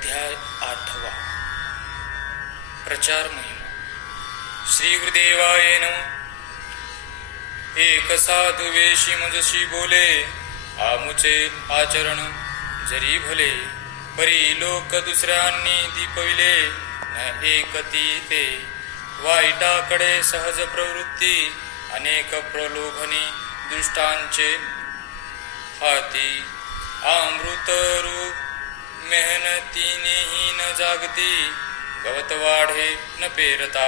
अध्याय 8 प्रचार महिमा. श्री गुरुदेवाय नमः. एक साधू वेशी मजशी बोले, आमुचे आचरण जरी भले, परी लोक दुसऱ्यांनी दीपविले न एकती ते. वाईटाकडे सहज प्रवृत्ती, अनेक प्रलोभनी दुष्टांचे हाती. अमृतरू मेहनतीनेही न जागती, गवत वाढे न पेरता.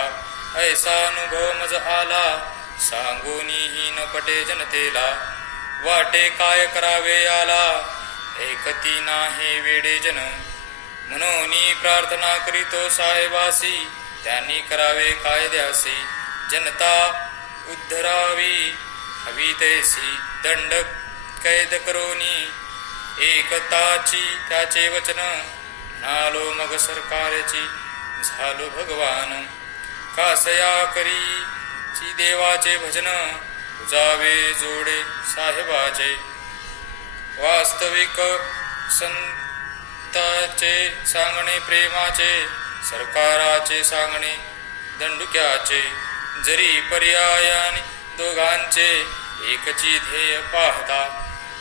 ऐसा अनुभव मज आला, सांगूनही न पटे जनतेला. वाटे काय करावे आला, ऐकती नाही वेडे जन. म्हणून प्रार्थना करीतो साहेबासी, त्यांनी करावे कायद्यासी. जनता उद्धरावी हवी तैसी, दंड कैद करोनी एकताची त्याचे वचन. नालो मग सरकारची झालो भगवान. कासया करीची देवाचे भजन, उजावे जोडे साहेबाचे. वास्तविक संताचे सांगणे प्रेमाचे, सरकाराचे सांगणे दंडुक्याचे. जरी पर्यायाने दोघांचे एकची ध्येय पाहता,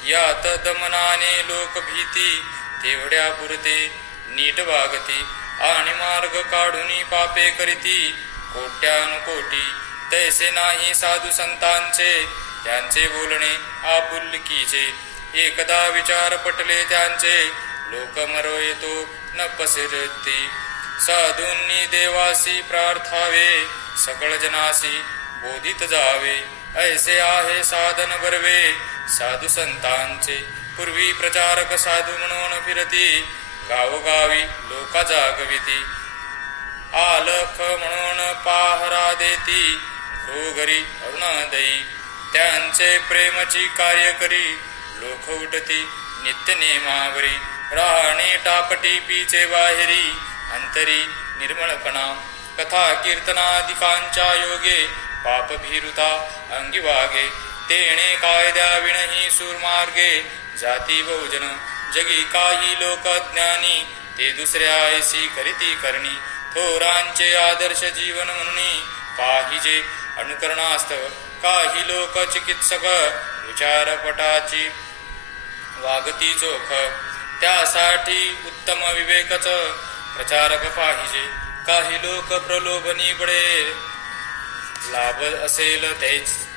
यात दमनाने लोक भीती तेवढ्या पुरते नीट वागती. आणि मार्ग काढून पापे करीती कोट्यानुकोटी. तैसे नाही साधू संतांचे, त्यांचे बोलणे आपुलकीचे. एकदा विचार पटले त्यांचे, लोक मरो येतो न पसरती. साधूंनी देवासी प्रार्थावे, सकळ जनासी बोधित जावे. ऐसे आहे साधन बर्वे साधू संतांचे. पूर्वी प्रचारक साधू म्हणून फिरती, गावोगावी लोका जागविती. आलख म्हणून पाहरा देती, घरोघरी अरुणादयी. त्यांचे प्रेमची कार्य करी, लोक उठती नित्य नेमावरी. राहणे टापटीपीचे बाहेरी, अंतरी निर्मळपणा. कथा कीर्तनादिकांच्या योगे, पाप भीरुता अंगी वागे. तेणे कायद्याविणही सुरमार्गे, जाती बहुजन जगी काही लोक ज्ञानी. ते दुसऱ्या ऐसी करीती करणी, थोरांचे आदर्श जीवन म्हणून पाहिजे अनुकरणास्तव. काही लोक चिकित्सक, विचारपटाची वागती चोख. त्यासाठी उत्तम विवेकच प्रचारक पाहिजे. काही लोक प्रलोभनी बळे, लाभ असेल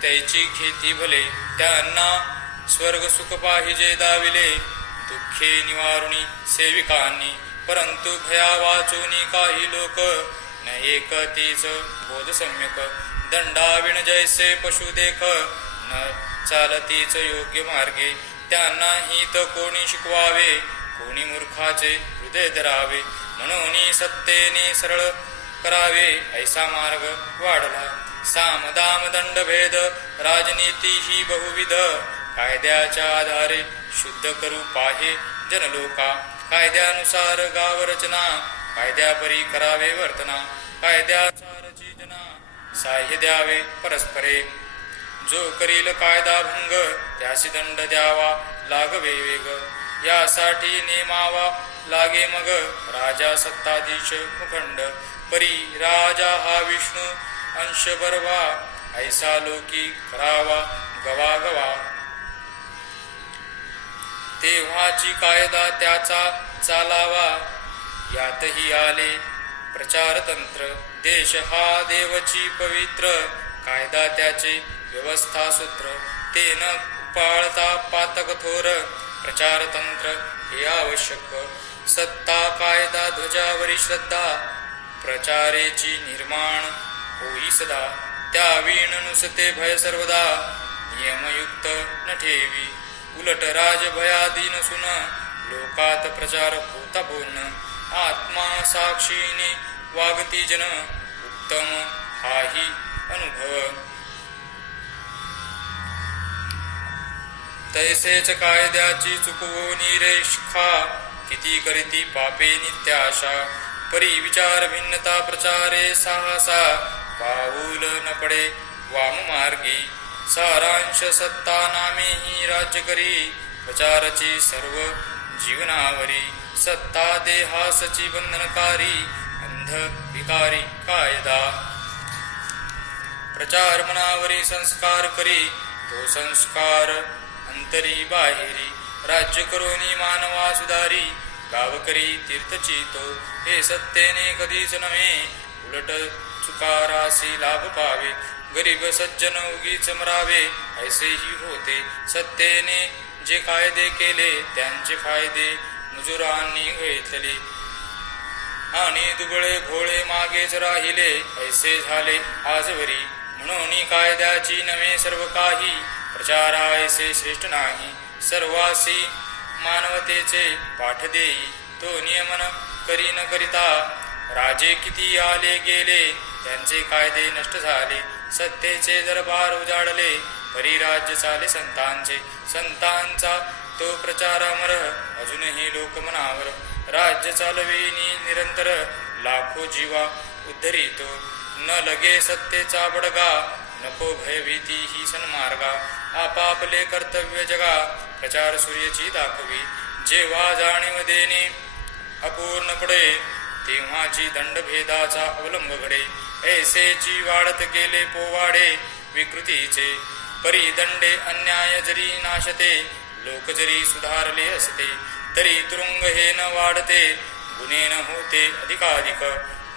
त्याची खेती भले. त्यांना स्वर्ग सुख पाहिजे दाविले, दुःखे निवारुणी सेविकांनी. परंतु भया वाचोनी काही लोक, न एकतीच बोध सम्यक. दंडाविण जैसे पशु देख, न चालतीच योग्य मार्गे. त्यांना हित कोणी शिकवावे, कोणी मूर्खाचे हृदय धरावे. म्हणून सत्तेने सरळ करावे, ऐसा मार्ग वाढला. साम दाम दंड भेद राजनीती ही बहुविध. कायद्याच्या आधारे शुद्ध करू पाहे जनलोका. कायद्यानुसार गाव रचना, कायद्यापरी करावे वर्तना. कायद्यानुसारची जना साह्य द्यावे परस्परे. जो करील कायदा भंग, त्यासी दंड द्यावा लागवे वेग. यासाठी नेमावा लागे मग, राजा सत्ताधीश मुखंड. परी राजा हा विष्णू अंश बरवा, ऐसा लोकी करावा गवा गवा. तेव्हाची कायदा त्याचा चालावा, यातही आले प्रचारतंत्र. देश हा देवची पवित्र, कायदा त्याचे व्यवस्था सूत्र. ते न पाळता पातक थोर, प्रचारतंत्र हे आवश्यक. सत्ता कायदा ध्वजावरी श्रद्धा, प्रचारेची निर्माण होई सदा. त्या वीण नुसते भय सर्वदा, नियमयुक्त न ठेवी. उलट राजभयाधीन सुन, लोकात प्रचार होता पूर्ण. आत्मा साक्षीने वागती जन, उत्तम हाही अनुभव. तैसेच कायद्याची चुकवोनी रेषा, किती करीती पापे नित्याशा. परी विचार भिन्नता प्रचारे साहसा, पाऊल न पडे वाम मार्गी. सारांश सत्ता नामेही राज्य करी, प्रचारची सर्व जीवनावरी. सत्ता देहासची बंधनकारी अंध विकारी कायदा प्रचार मनावरी संस्कार करी तो संस्कार अंतरी बाहेरी राज्य करोनी मानवा सुधारी गावकरी तीर्थची तो हे सत्तेने कधीच नव्हे उलट चुकारासी लाभ पावे गरीब सज्जन उगीच मरावे ऐसेही होते सत्तेने जे कायदे केले त्यांचे फायदे मुजुरांनी घेतले आणि दुबळे भोळे मागेच राहिले ऐसे झाले आजवरी म्हणून कायद्याची नव्हे सर्व काही प्रचार ऐसे श्रेष्ठ नाही सर्वासी मानवतेचे पाठ देई तो नियमन करी न करिता राजे किती आले गेले त्यांचे कायदे नष्ट झाले सत्तेचे दरबार उजाडले परिराज्य चाले संतांचा तो प्रचार अमर अजूनही लोक मनावर राज्य चालविनी निरंतर लाखो जीवा उद्धरितो न लगे सत्तेचा बडगा नको भयभीती ही सन्मार्गा आपापले कर्तव्य जगा प्रचार सूर्याची दाखवी जेव्हा जाणीव देणे अपूर्ण पडे तेव्हाची दंडभेदाचा अवलंब घडे ऐसेची वाढत गेले पोवाडे विकृतीचे परिदंडे अन्याय जरी नाशते लोक जरी सुधारले असते तरी तुरुंग हे न वाढते गुन्हे न होते अधिकाधिक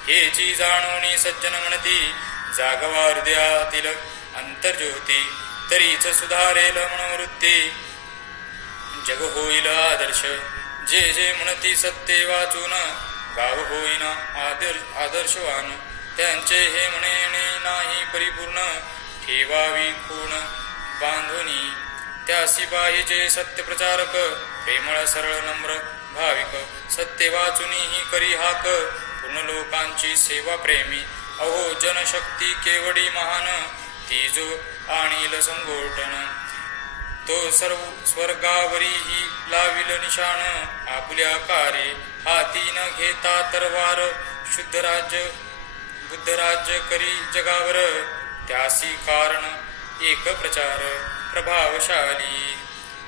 हेची जाणवणी सज्जन म्हणती जागवा हृदयातील अंतर्ज्योती तरीच सुधारेल मनोवृत्ती जग होईल आदर्श जे जे म्हणती सत्य वाचून गाव होईन आदर्शवान त्यांचे हे म्हणणे नाही परिपूर्ण ठेवावी खूण बांधुनी त्यासी पाहिजे सत्य प्रचारक प्रेमळ सरळ नम्र भाविक सत्य वाचुनी ही करी हाक पूर्ण लोकांची सेवा प्रेमी अहो जनशक्ती केवडी महान ती जो आणील संगोटन तो सर्व स्वर्गावरीही लाविल निशाण आपुल्या कार्ये हाती न घेता तरवार शुद्ध राज्य बुद्ध राज्य करी जगावर त्यासी कारण एक प्रचार प्रभावशाली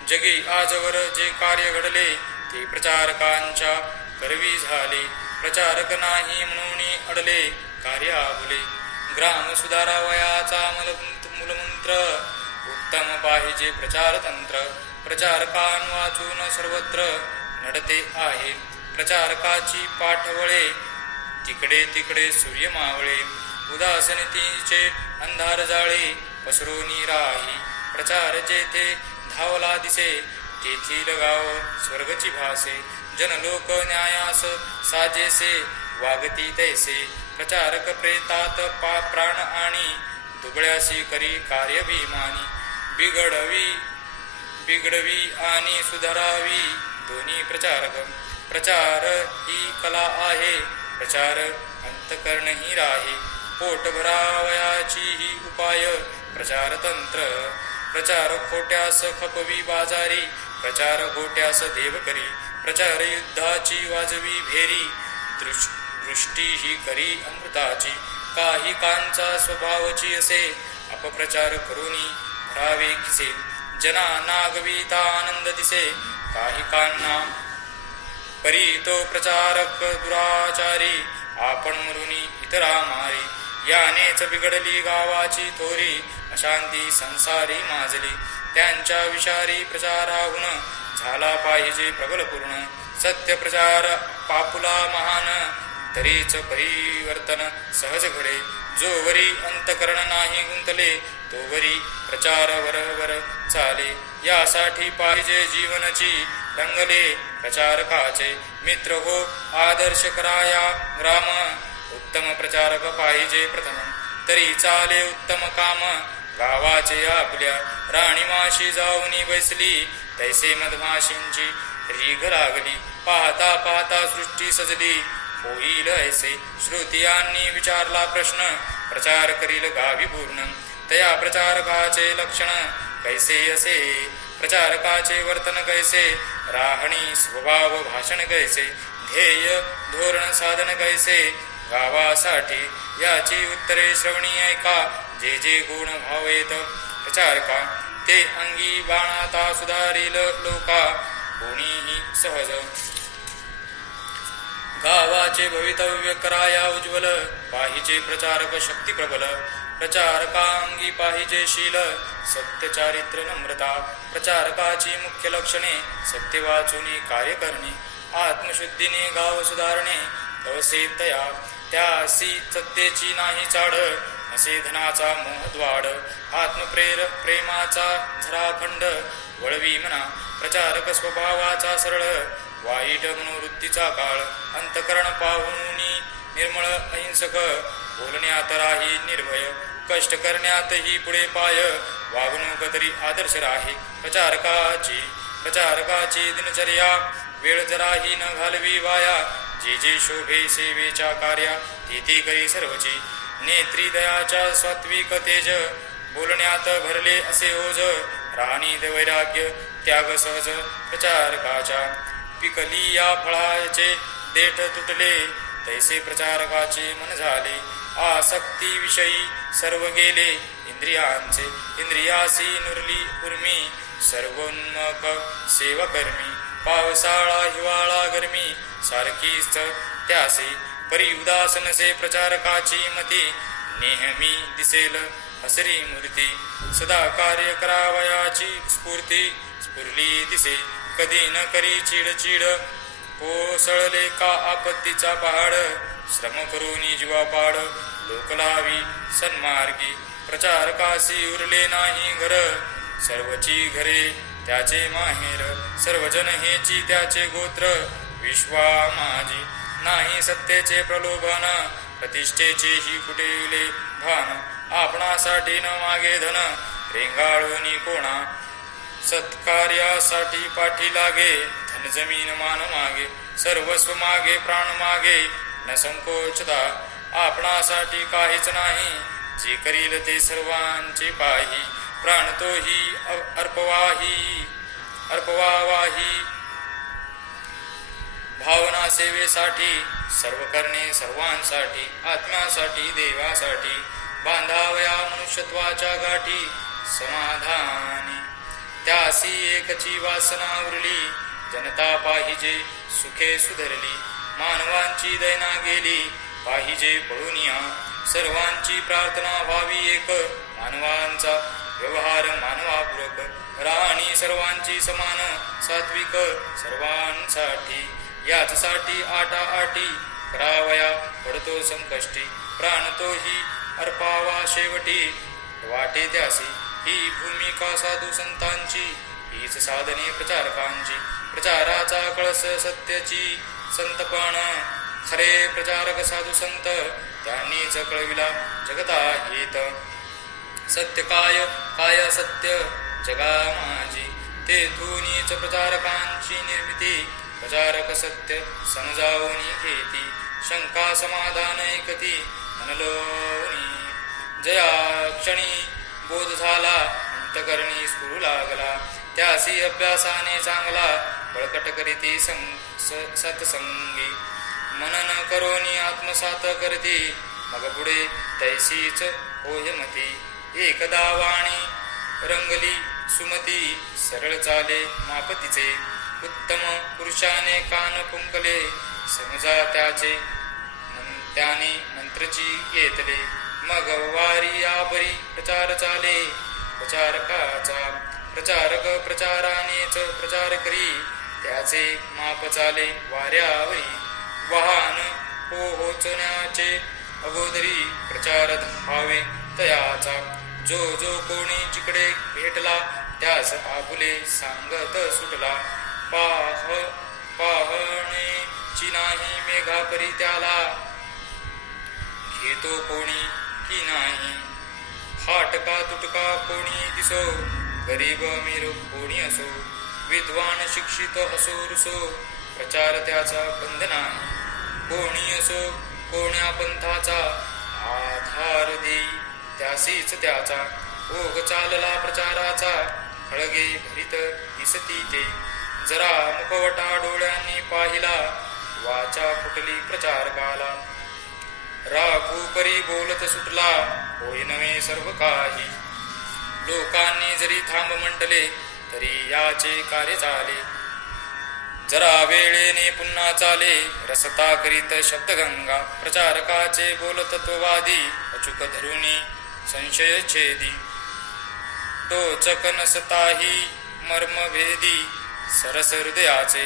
जगी आजवर जे कार्य घडले ते प्रचारकांच्या करवी झाले प्रचारक नाही म्हणून अडले कार्य आबुले ग्राम सुधारावयाचा मूलमंत्र उत्तम पाहिजे प्रचारतंत्र प्रचारकां वाचून सर्वत्र नडते आहे प्रचारकाची पाठवळे तिकडे तिकडे सूर्य मावळे उदासनीतीचे अंधार जाळे पसरोनी राही प्रचार जेथे धावला दिसे तेथील गाव स्वर्गची भासे जनलोक न्यायास साजेसे वागती तैसे प्रचारक प्रेतात प्राण आणि दुबळ्यासी करी कार्य भीमानी बिघडवी आणि सुधारावी दोन्ही प्रचार ही कला आहे प्रचार अंतकरण ही राहे पोट भरावयाची ही उपाय प्रचारतंत्र प्रचार खोट्यास खपवी बाजारी प्रचार खोट्यास देव करी प्रचार युद्धाची वाजवी भेरी दृष्टी ही करी अमृताची काही कांचा स्वभावची असे अपप्रचार करूनी भरावे किसे जना नागविता आनंद दिसे काही कांना परी तो प्रचारक दुराचारी आपण मरुनी इतरा मारी यानेच बिघडली गावाची थोरी अशांती संसारी माजली त्यांच्या विषारी प्रचाराहून झाला पाहिजे प्रबल पूर्ण सत्य प्रचार पापुला महान तरीच परिवर्तन सहज घडे जोवरी अंतकरण नाही गुंतले तोवरी प्रचार वरवर चाले यासाठी पाहिजे जीवनाची रंगले प्रचारकाचे मित्र हो आदर्श कराया ग्राम उत्तम प्रचारक पाहिजे प्रथम तरी चाले उत्तम काम गावाचे आपल्या राणीमाशी जाऊनी बैसली तैसे मधमाशींची रीघ लागली पाहता पाहता सृष्टी सजली होईल ऐसे श्रुतियांनी विचारला प्रश्न प्रचार करील गावी पूर्ण तया प्रचारकाचे लक्षण कैसे असे प्रचारकाचे वर्तन कैसे राहणी स्वभाव भाषण कैसे ध्येय धोरण साधन कैसे गावासाठी याची उत्तरे श्रवणी ऐका जे जे गुण भावेत प्रचारका ते अंगी बाणाता सुधारील लोका कोणीही सहज गावाचे भवितव्य कराया उज्ज्वल, पाहिजे प्रचारक शक्ती प्रबल. प्रचारकांगी पाहिजे शील, सत्य चारित्र नम्रता. प्रचारकाची मुख्य लक्षणे, सत्य वाचून कार्य करणे, आत्मशुद्धीने गाव सुधारणे, अवसेतया त्यासी सत्तेची नाही चाड, असे धनाचा मोहद्वाड. प्रेमाचा झराखंड, वळवी म्हणा प्रचारक स्वभावाचा सरळ, वाईट मनोवृत्तीचा काळ. अंतकरण पाहुनी निर्मळ अहिंसक, बोलण्यात राही निर्भय, कष्ट करण्यातही पुढे पाय, वागणूक तरी आदर्श राही. प्रचारकाची दिनचर्या, वेळ जराही न घालवी वाया, जे जे शोभे सेवेच्या कार्या, ती करी सर्वची. नेत्री दयाच्या सात्विक तेज, बोलण्यात भरले असे ओझ, राणीत वैराग्य त्याग सहज. प्रचारकाच्या पिकली या फळाचे देठ तुटले, तैसे प्रचारकाचे मन झाले. आसक्ती विषयी सर्व गेले, इंद्रियासी नुरली उर्मी, सर्वोन्मक सेवकर्मी. पावसाळा हिवाळा गरमी, सारखीच त्यासे परी उदास नसे प्रचारकाची मती. नेहमी दिसेल हसरी मूर्ती, सदा कार्य करावयाची स्फुरली दिसे, कधी न करी चिडचिड. कोसळले का आपत्तीचा पहाड, श्रम करून जीवापाड, लोक लावी सन्मार्गी. प्रचारकासी उरले नाही घर, सर्वची घरे त्याचे माहेर, सर्वजन हेची त्याचे गोत्र. विश्वा माझी नाही सत्तेचे प्रलोभन, प्रतिष्ठेचेही कुटेले भान. आपणासाठी न मागे धन, रेंगाळूनी कोणा, सत्कार्यासाठी पाठी लागे. धन जमीन मान मागे, सर्वस्व मागे प्राण मागे, न संकोचता आपणासाठी काहीच नाही. जे करील ते सर्वांचे पाही, प्राण तोही अर्पवाही. भावना सेवेसाठी, सर्व करणे सर्वांसाठी, आत्म्यासाठी देवासाठी. बांधावया मनुष्यत्वाच्या गाठी, समाधानी त्यासी एकची वासना उरली. जनता पाहिजे सुखे सुधरली, मानवांची दैना गेली, पाहिजे पळूनिया. सर्वांची प्रार्थना व्हावी एक, मानवांचा व्यवहार मानवापूरक. राणी सर्वांची समान, सात्विक सर्वांसाठी. याचसाठी आटाआटी करावया पडतो संकष्टी, प्राण तोही अर्पावा शेवटी. वाटे त्यासी ही भूमिका साधू संतांची, हीच साधने प्रचारकांची. प्रचाराचा कळस सत्याची संतपण, खरे प्रचारक साधू संत त्यांनीच कळविला जगता हेत. सत्य काय सत्य जगा माझी, तेथूनच प्रचारकांची निर्मिती. प्रचारक सत्य समजावूनी घेती, शंका समाधान एकती मनलोनी. जया क्षणी बोध झाला, अंतकरणी स्फुरू लागला, त्यासी अभ्यासाने चांगला. बळकट करीती सत्संगी, मनन करोनी आत्मसात करती. मग पुढे तैसीच होयमती, एकदा वाणी रंगली सुमती. सरळ चाले मापतीचे, उत्तम पुरुषाने कान फुंकले. समजा त्याने मंत्रची घेतले, मग वारी आबरी प्रचार चाले. प्रचारक प्रचारानेच प्रचार करी, त्याचे माप चाले वाऱ्यावरी. वाहन पोहोचण्याचे अगोदरी, प्रचार धावे तयाचा. जो कोणी जिकडे भेटला, त्यास आपुले सांगत सुटला. पाहणेची नाही मेघापरी त्याला, घेतो कोणी की नाही. फाटका तुटका कोणी दिसो, गरीब अमीर कोणी असो. विद्वान शिक्षित असो रुसो, प्रचार त्याचा बंध नाही. कोणी असो कोण्या पंथाचा, आधार देई त्यासीच त्याचा. ओघ चालला प्रचाराचा, खळगे भरीत दिसती ते. जरा मुखवटा डोळ्यांनी पाहिला, वाचा फुटली प्रचारकाला. राखू परी बोलत सुटला, होय नव्हे सर्व काही. लोकांनी जरी थांब म्हटले, तरी याचे कार्य चाले. जरा वेळेने पुन्हा चाले रसता करीत शब्दगंगा प्रचारकाचे बोलतत्ववादी अचूक धरुनी संशय छेदी टोचक नसताही मर्मभेदी सरस हृदयाचे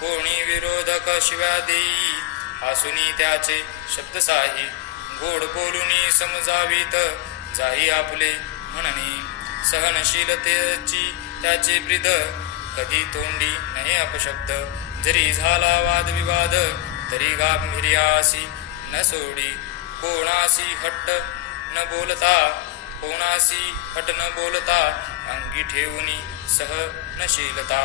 कोणी विरोधक शिव्या देई हासुनी त्याचे शब्दसाही गोड बोलुनी समजावीत जाई आपले म्हणणे सहनशीलतेची त्याचे ब्रीद कधी तोंडी नाही अपशब्द जरी झाला वादविवाद तरी गांभीर्यासी न सोडी कोणासी हट्ट न बोलता अंगी ठेवूनी सहनशीलता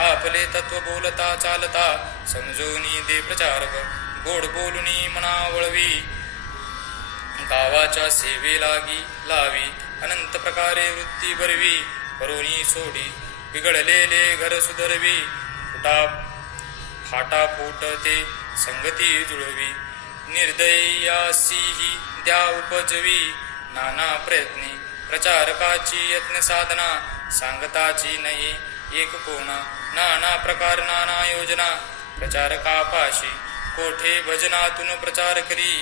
आपले तत्व बोलता चालता समजूनी दे प्रचारक गोड बोलुनी मना वळवी गावाच्या सेवे लावी अनंत प्रकारे वृत्ती भरवी करुणी सोडी बिघडलेले घर सुधरवी फाटा फुटते संगती जुळवी निर्दयासीही द्या उपजवी नाना प्रयत्नी प्रचारकाची यत्न साधना सांगताची नाही एक कोणा नाना प्रकार नाना योजना प्रचारकापाशी कोठे भजनातून प्रचार करी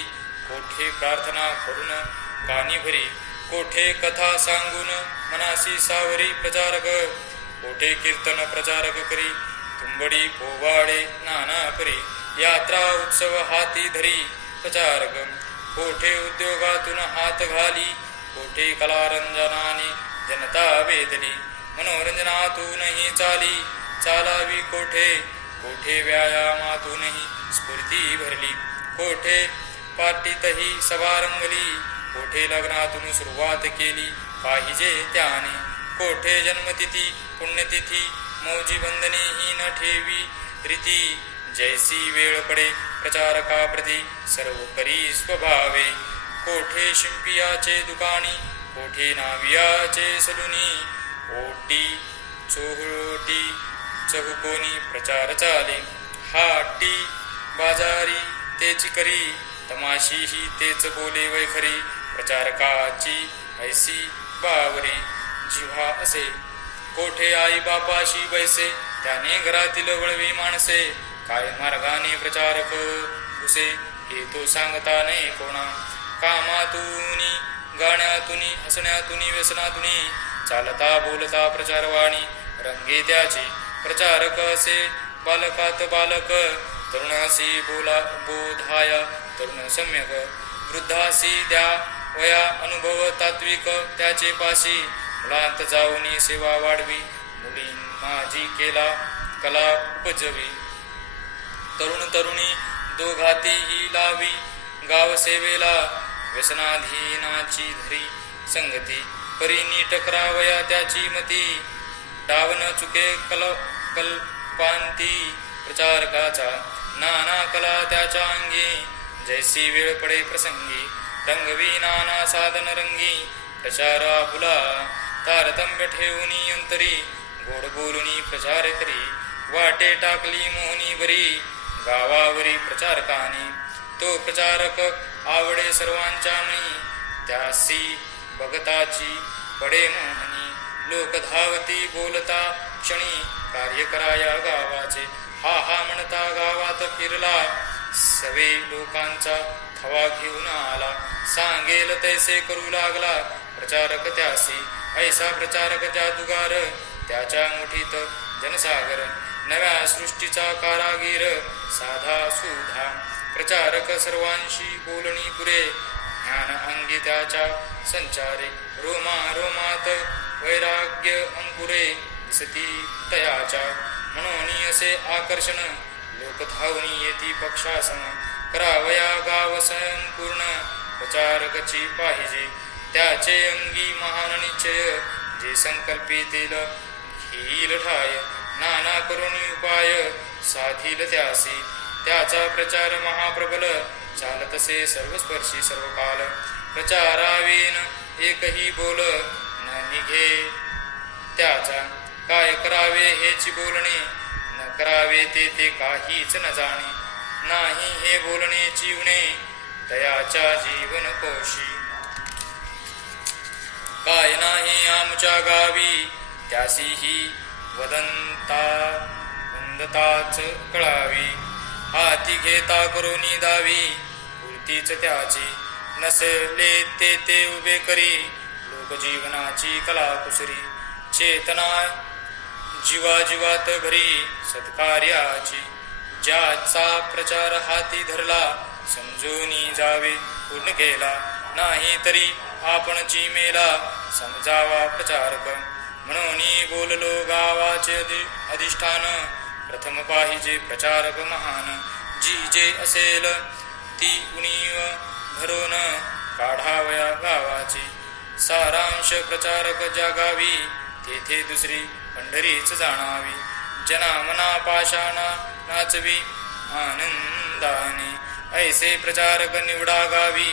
कोठे प्रार्थना करून कानी भरी कोठे कथा सांगून मनासी सावरी प्रचारक कोठे कीर्तन प्रचारक करी तुंबडी पोवाडे नाना करी यात्रा उत्सव हाती धरी प्रचारक कोठे उद्योगातून हात घाली कोठे कलारंजनाने जनता वेदली मनोरंजनातूनही चालावी कोठे व्यायामातूनही स्फूर्ती भरली कोठे पार्टीतही सभा रंगली कोठे लग्नातून सुरुवात केली पाहिजे त्याने कोठे जन्मतिथी पुण्यतिथी मौजी बंधने ही न ठेवी रीती जैसी वेळ पडे प्रचारकाप्रती सर्व करी स्वभावे कोठे शिंपियाचे दुकानी कोठे नावियाचे सलुनी ओटी चोहोटी चहुकोनी प्रचार चाले हाटी बाजारी तेच करी तमाशीही तेच बोले वैखरी प्रचारकाची ऐसी बावरी जिव्हा असे कोठे आई बापाशी बैसे त्याने घरातील वळवी माणसे काय मार्गाने प्रचारक घुसे हे तो सांगता नाही कोणा कामातूनी गाण्यातूनी हसण्यातूनी व्यसनातूनी चालता बोलता प्रचारवाणी रंगे त्याची प्रचारक असे बालकात बालक तरुणासी बोधाया तरुण सम्यक वृद्धासी द्या वया अनुभव तात्विक त्याचे पाशी मुलांत जाऊनी सेवा वाढवी मुली माझी केला कला उपजवी तरुण तरुणी दोघातीही लावी गाव सेवेला व्यसनाधीनाची धरी संगती परी नीट करावया त्याची मती डावन चुके कल्पांती प्रचारकाचा नाना कला त्याच्या अंगी जैसी वेळ पडे प्रसंगी रंगवी नाना साधन रंगी प्रचार आपुला तारतम्य ठेवूनी अंतरी गोड बोलुनी प्रचार करी वाटे टाकली मोहनी बरी गावावरी प्रचारकाने तो प्रचारक आवडे सर्वांच्या मनी त्यासी भगताची पडे मोहनी लोक धावती बोलता क्षणी कार्य कराया गावाचे हा म्हणता गावात फिरला सवे लोकांचा थवा घेऊन आला सांगेल तैसे करू लागला प्रचारक त्यासी ऐसा प्रचारक जादूगार त्याच्या मुठीत जनसागर नव्या सृष्टीचा कारागीर साधा सुधा प्रचारक सर्वांशी बोलणी पुरे ज्ञान अंगी त्याच्या संचारे रोमा रोमात वैराग्य अंकुरे दिसती तयाच्या म्हणून असे आकर्षण लोक धावनी येती पक्षासन करावया गाव संपूर्ण प्रचारकची पाहिजे त्याचे अंगी महान निश्चय जे संकल्पितील घेईल ठाय नाना करुणी उपाय साधील त्यासी त्याचा प्रचार महाप्रबल चालतसे सर्वस्पर्शी सर्वकाल प्रचारावीन एकही बोल न निघे त्याचा काय करावे हेची बोलणे न करावे ते काहीच न जाणे नाही हे बोलणे जीवने तयाच्या जीवन कोशी काय नाही आमच्या गावी त्यासीही वदंता संबंधताच कळावी. हाती घेता करोनी दावी पूर्तीच त्याची. नसले ते उभे करी लोकजीवनाची कला कुसरी. चेतना जीवाजीवात भरी सत्कार्याची. ज्याचा प्रचार हाती धरला समजूनी जावे पूर्ण केला. नाही तरी आपणची मेला समजावा प्रचारक. म्हणून बोललो गावाचे अधिष्ठान प्रथम पाहिजे प्रचारक महान. जी जे असेल ती उणीव भरून काढावया गावाची. सारांश प्रचारक जागावी तेथे दुसरी पंढरीच जाणावी. जना मना पाषाणा नाचवी आनंदाने ऐसे प्रचारक निवडा गावी.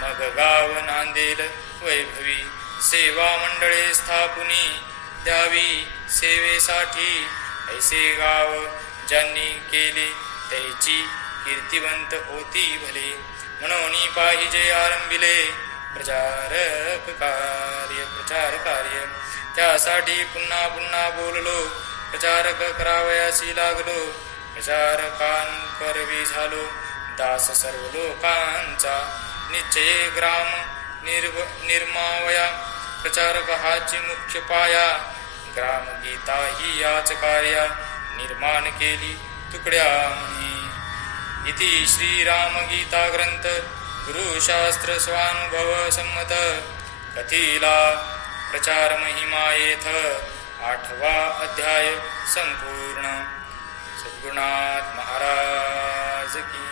मग गाव नांदेल वैभवी. सेवा मंडळे स्थापुनी द्यावी सेवेसाठी. ऐसे गाव ज्यांनी केले त्याची कीर्तिवंत होती भले. म्हणून पाहिजे आरंभिले प्रचार कार्य. त्यासाठी पुन्हा पुन्हा बोललो प्रचारक करावयासी लागलो. प्रचारकांकरवी झालो दास सर्व लोकांचा. निश्चय ग्राम निर्मावया प्रचारक हाची मुख्य पाया. ग्रामगीता ही याच कार्या निर्माण केली तुकड्या म्हणी. इति श्रीरामगीता ग्रंथ गुरुशास्त्र स्वानुभव संमत. कथिला प्रचार महिमायेथ 8वा अध्याय संपूर्ण. सद्गुरुनाथ महाराज की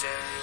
जय.